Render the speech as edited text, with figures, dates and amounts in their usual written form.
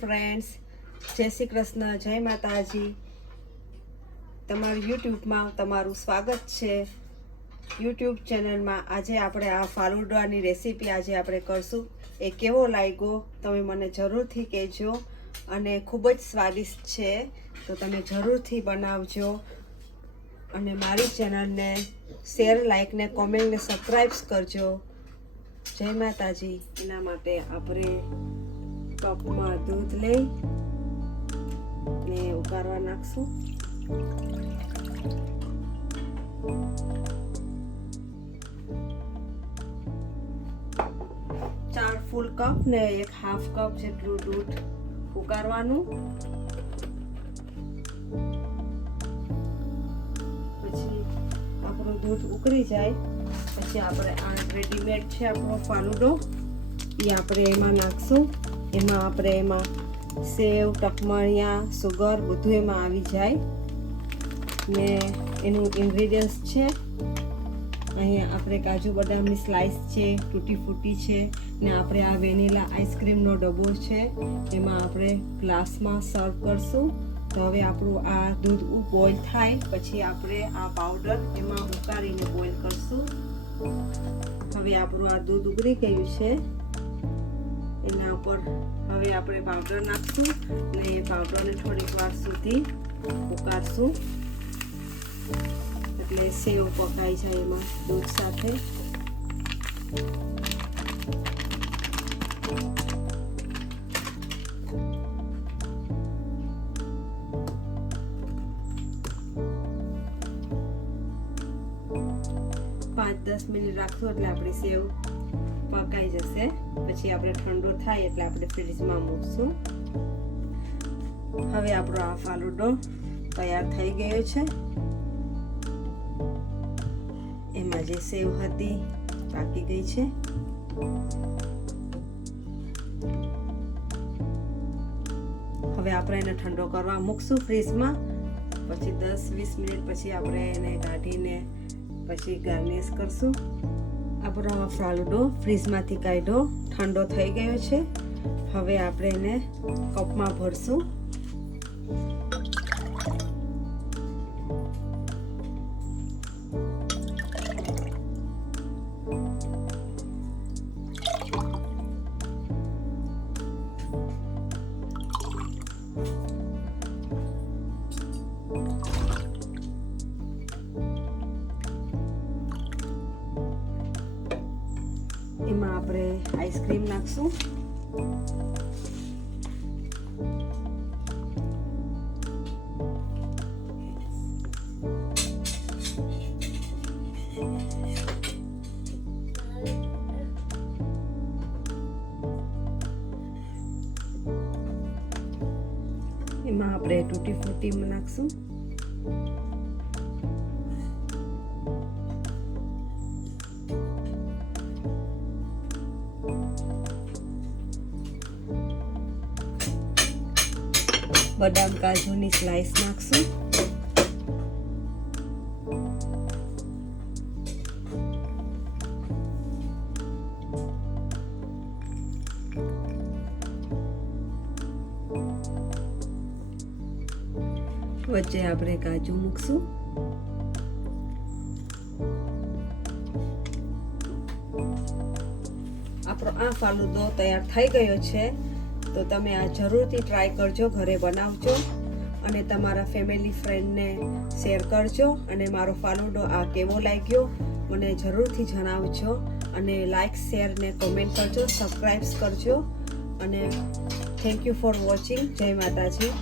Friends, જય શ્રી કૃષ્ણ, જય માતાજી. તમારું યુટ્યુબમાં તમારું સ્વાગત છે. યુટ્યુબ ચેનલમાં આજે આપણે આ ફાલુડાની રેસીપી આજે આપણે કરશું. એ કેવો લાગ્યો તમે મને જરૂરથી કહેજો અને ખૂબ જ સ્વાદિષ્ટ છે, તો તમે જરૂરથી બનાવજો અને મારી ચેનલને શેર, લાઈક ને કોમેન્ટ ને સબસ્ક્રાઈબ કરજો. જય માતાજી. એના માટે આપણે કપમાં દૂધ લઈ ને ઉકાળવા નાખશું. ચાર ફૂલ કપ ને એક હાફ કપ જેટલું દૂધ ઉકાળવાનું. પછી આપણું દૂધ ઉકળી જાય પછી આપણે આ રેડીમેડ છે આપણો ફાલુડો એ આપણે એમાં નાખશું. એમાં સેવ, ટકમણિયા, સુગર બધું એમાં આવી જાય ને એનું ઇન્ગ્રેડિયન્ટ્સ છે અહીંયા આપણે કાજુ બદામની સ્લાઈસ છે, તૂટી ફૂટી છે ને આપણે આ વેનીલા આઈસ્ક્રીમનો ડબ્બો છે એમાં આપણે ગ્લાસમાં સર્વ કરશું. તો હવે આપણું આ દૂધ બોઇલ થાય પછી આપણે આ પાવડર એમાં ઉકાળીને બોઇલ કરશું. હવે આપણું આ દૂધ ઉકળી ગયું છે, એના ઉપર હવે આપણે પાવડર નાખશું ને એ પાવડરને થોડીક વાર સુધી ઉકાળશું એટલે સેવ પકાઈ જાય એમાં દૂધ સાથે. પાંચ 10 મિનિટ રાખશું એટલે આપણી સેવ પકાઈ જશે. પછી આપણે ઠંડો થાય એટલે આપણે ફ્રીજમાં મૂકશું. હવે આપણો આ ફાલુડો તૈયાર થઈ ગયો છે. એમાં જે સેવ હતી પાકી ગઈ છે. હવે આપણે એને ઠંડો કરવા મૂકશું ફ્રીજમાં. પછી 10-20 મિનિટ પછી આપણે એને કાઢીને પછી ગાર્નિશ કરશું. આપણો ફાલુડો ફ્રીજમાંથી કાઢ્યો ઠંડો થઈ ગયો છે. હવે આપણે એને કપમાં ભરશું. એમાં આપણે આઈસ્ક્રીમ નાખશું. એમાં આપણે તૂટી ફૂટી નાખશું. બદામ કાજુની સ્લાઈસ નાખશું. વચ્ચે આપણે કાજુ મૂકશું. આપણો આ ફાલુદો તૈયાર થઈ ગયો છે. તો તમે આ જરૂરથી ટ્રાય કરજો, ઘરે બનાવજો અને તમારા ફેમિલી ફ્રેન્ડને શેર કરજો. અને મારો ફાલુડો આ કેવો લાગ્યો મને જરૂરથી જણાવજો અને લાઈક, શેર ને કોમેન્ટ કરજો, સબસ્ક્રાઈબ કરજો અને થેન્ક યુ ફોર વોચિંગ. જય માતાજી.